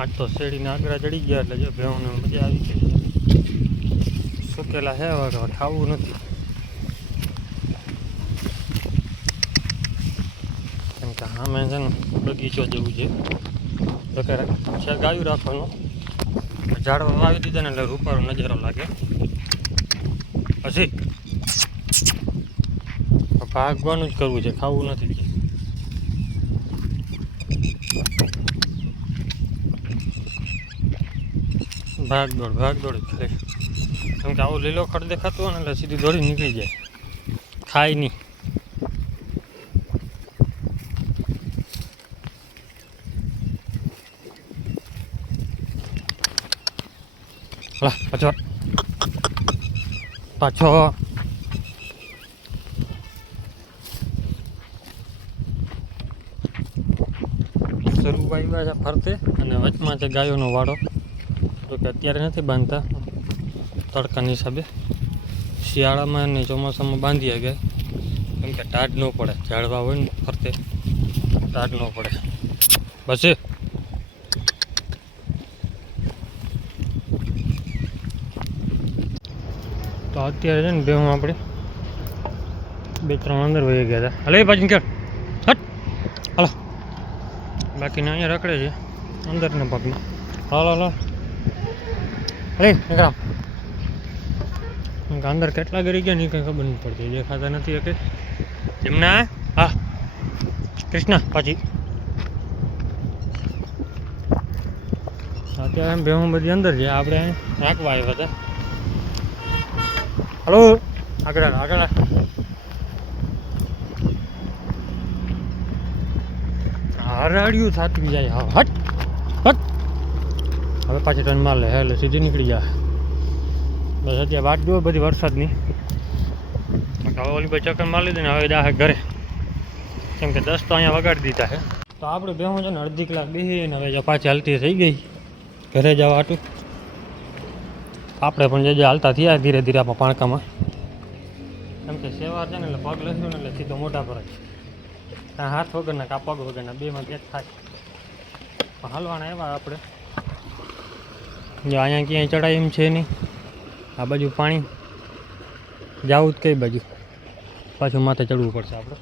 આજ તો શેરીના આંગળા ચડી ગયા એટલે જો ભેવને મજા આવી ગઈ. સુકેલા છે હવે ખાવું નથી કેમ કે સામે છે ને બગીચો જેવું છે છે ગાયું રાખવાનું. ઝાડવા વાવી દીધા ને એટલે રૂપારો નજારો લાગે. પછી ભાગવાનું જ કરવું છે, ખાવું નથી. ભાગ દોડ જ ખાય કેમ કે આવું લીલો ખડ દેખાતું હોય ને એટલે સીધી દોડી નીકળી જાય, ખાય નહીં. પાછો શરૂ આવ્યા છે ફરતે અને વચમાં છે ગાયોનો વાડો. જો કે અત્યારે નથી બાંધતા તડકાની હિસાબે, શિયાળામાં અને ચોમાસામાં બાંધીએ ગાય કેમ કે ટાઢ ન પડે. ઝાડવા હોય ને ફરતે ટાઢ ન પડે. બસ તો અત્યારે છે ને બે હું આપણે 2-3 અંદર વહી ગયા હતા. હલે બાજુ કેળ હટ હાલો, બાકીના અહીંયા રખડે છે અંદરના ભાગમાં. હાલો હાલો અરે નીકળામ. અંદર કેટલા ગરી ગયા નહીં કંઈ ખબર નહીં પડતી, દેખાતા નથી કે એમના. હા કૃષ્ણ પાછી અત્યારે એમ ભેહું બધી અંદર છે. આપણે રાખવા આવ્યા હતા. હલો આગળ આગળ હરાડ્યું થતું જાય. હા હટ હટ હવે પાછી ટર્ન માર લે એટલે સીધી નીકળી જાય. બસ અત્યારે વાટ જુઓ બધી વરસાદની. હવે ઓલી ભાઈ ચક્કર મારી લીધી ને હવે જાહે ઘરે કેમ કે 10 તો અહીંયા વગાડી દીધા છે. તો આપણે બેહું છે ને અડધી કલાક બેસી ને હવે જો પાછી હાલતી થઈ ગઈ ઘરે જવા આટું. આપણે પણ જે હાલતા થયા ધીરે ધીરે આપણા પાણકામાં કેમ કે સેવા છે ને એટલે પગ લખ્યું ને એટલે સીધો મોઢા પર જ. કાં હાથ વગરના કાં પગ વગરના બેમાં એક થાય. પણ હાલવાના એવા આપણે જો અહીંયા ક્યાંય ચડાય એમ છે નહીં. આ બાજુ પાણી જવું જ કઈ બાજુ પાછું માથે ચડવું પડશે આપણે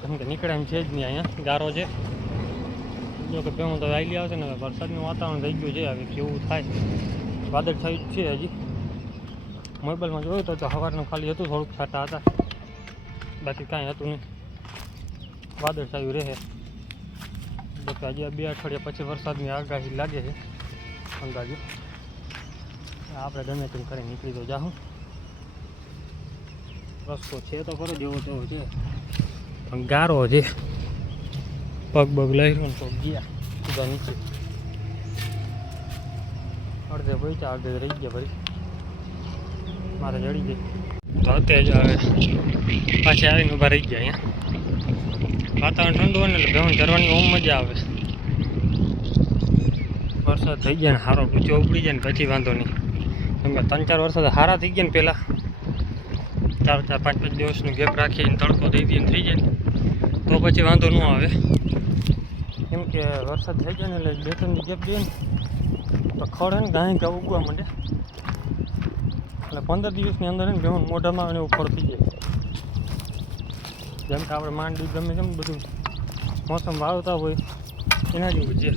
કેમ કે નીકળે એમ છે જ નહીં. અહીંયા ગારો છે. જો કે પેલું તો વાયલી આવશે ને વરસાદનું વાતાવરણ થઈ ગયું છે. હવે કેવું થાય વાદળ છાયું છે. હજી મોબાઈલમાં જોયું તો સવારનું ખાલી હતું થોડુંક છાંટા હતા, બાકી કાંઈ હતું નહીં. વાદળ છાયું રહે તો કે હજી 2 અઠવાડિયા પછી વરસાદની આગાહી લાગે છે અંદાજે. આપણે ગમે તેમ કરી નીકળી તો જાઉં. રસ્તો છે તો ખરો જેવો તેવો છે પણ ગારો છે. પગ બગ લઈ રહ્યો તો ગયા સીધા નીચે. અડધે પૈસા અડધે રહી ગયા ભાઈ મારે જડી ગઈ. તો અત્યારે જ આવે પાછી આવીને ઊભા રહી ગયા. અહીંયા વાતાવરણ ઠંડુ હોય ને એટલે ભેહું ચરવાની ઓમ મજા આવે. વરસાદ થઈ ગયા ને સારો ટૂંચો ઉપડી જાય ને પછી વાંધો નહીં કેમ કે 3-4 વરસાદ સારા થઈ ગયા ને પહેલાં 4-5 દિવસનું ગેપ રાખીને તડકો દઈ દઈએ થઈ જાય ને તો પછી વાંધો ન આવે. કેમ કે વરસાદ થઈ જાય ને એટલે 2-3 ગેપ દઈએ ને તો ખડ ને ગાય ઘા ઉગવા માંડે એટલે 15 દિવસની અંદર ને ભેહું મોઢામાં આવે ને એવું ફળ થઈ જાય. જેમ કે આપણે માંડવી ગમે તેમ બધું મોસમ વાવતા હોય એના જેવું છે.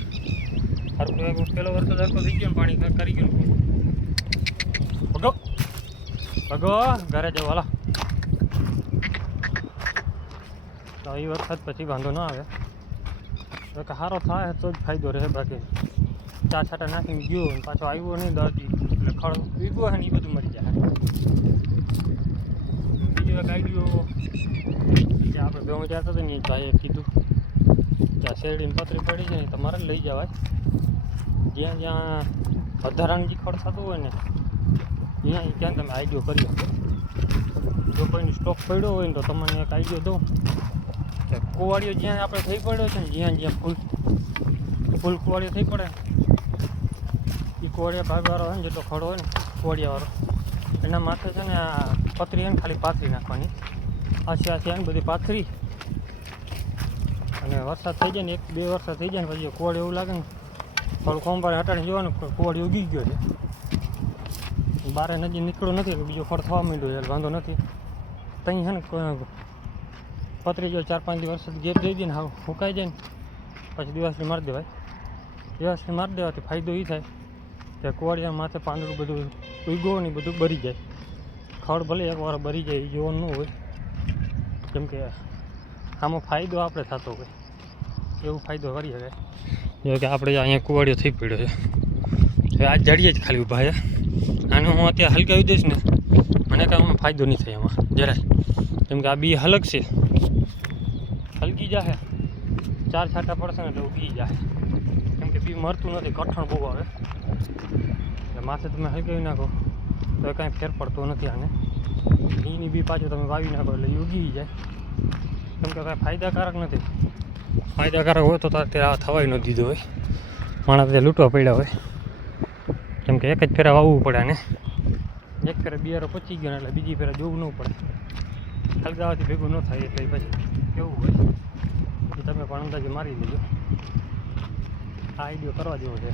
પહેલો વરસાદ હરકો થઈ ગયો ને પાણી કરી ગયું ભગો ભગો ઘરે જવું હાલો. તો એ વરસાદ પછી વાંધો ન આવે તો કે સારો થાય તો જ ફાયદો રહે. બાકી 4 છાંટા નાખીને ગયો ને પાછો આવ્યો નહીં દર્દી એટલે ખડ વીગો હોય ને એ બધું મરી જાય. બીજું એક આઈડિયો જે આપણે ભેગું જતા હતા ને એ ભાઈએ કીધું ત્યાં શેરડીની પતરી પડી છે ને તમારે લઈ જવાય. જ્યાં જ્યાં વધારાનું જે ખડ થતું હોય ને ત્યાં તમે આઈડિયો કરી શકો. જો કોઈનો સ્ટોક પડ્યો હોય ને તો તમને એક આઈડિયો દઉં કે કુવાડીઓ જ્યાં આપણે થઈ પડ્યો છે ને જ્યાં જ્યાં ફૂલ કુવાડીઓ થઈ પડે એ કુવાડિયા ભાગવાળો હોય ને જેટલો ખડો હોય ને કુવાડિયાવાળો એના માથે છે ને આ પતરી એને ખાલી પાથરી નાખવાની. આછી આછી એને બધી પાથરી અને વરસાદ થઈ જાય ને 1-2 વરસાદ થઈ જાય ને પછી કોળ એવું લાગે ને થોડું કોમ્પાર હટાડીને જોવાનું કોળ ઉગી ગયો છે. બારે નજીક નીકળ્યું નથી એટલે બીજો ફળ થવા માંડ્યો એટલે વાંધો નથી. ત્યાં છે ને પતરી જો 4-5 દિવસ વરસાદ ગેપ દઈ દે ને હા ફૂંકાઈ જાય ને પછી દિવાસળી મારી દેવાય. દિવાસળી મારી દેવાથી ફાયદો એ થાય કે કોળિયા માથે પાંદડું બધું ઉગો ને બધું બરી જાય. ખડ ભલે એકવાર બરી જાય એ જોવાનું ન હોય, કેમ કે આમાં ફાયદો આપણે થતો હોય એવું ફાયદો કરી શકાય. જો કે આપણે અહીંયા કુવાડીઓ થઈ પડ્યો છે. હવે આ જડીએ જ ખાલી ઊભા છે. આને હું અત્યારે હલકાવી દઈશ ને મને કાંઈ ફાયદો નહીં થાય એમાં જરાય, કેમ કે આ બી હલક છે, હલકી જાય 4 છાંટા પડશે ને એટલે ઉગી જાય. કેમ કે બી મરતું નથી, કઠણ બહુ આવે એટલે માથે તમે હલકાવી નાખો તો કાંઈ ફેર પડતો નથી. આને ઘીની બી પાછું તમે વાવી નાખો એટલે ઉગી જાય. કેમ કે કાંઈ ફાયદાકારક નથી. ફાયદાકારક હોય તો અત્યારે આ થવાય ન દીધો હોય, માણસ તે લૂંટવા પડ્યા હોય. કેમ કે એક જ ફેરા વાવવું પડે ને એક ફેરા બિયારો પચી ગયો એટલે બીજી ફેરા જોવું ન પડે. હલગાવાથી ભેગું ન થાય એટલે પછી કેવું હોય એ તમે પણ અંદાજે મારી લેજો. આ આઈડિયો કરવા જેવો છે.